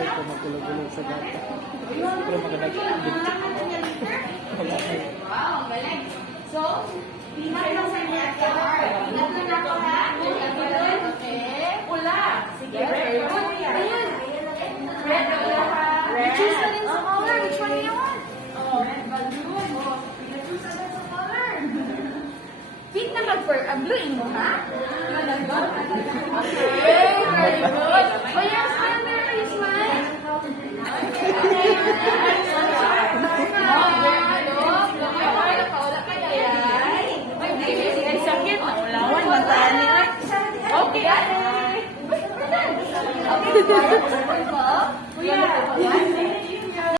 Ito ko magulog-gulog sa bata. Pero maganda siya. Wow, galing. So, pinag lang sa inyo. Pinag lang ako ha. Okay. Pula. Sige, red. Ayan. Red. Red. Choose na din sa color. Which one do you want? Oh, red balloon. Oh, choose na din sa color. Pink na mag-blue mo, ha? Okay, very good.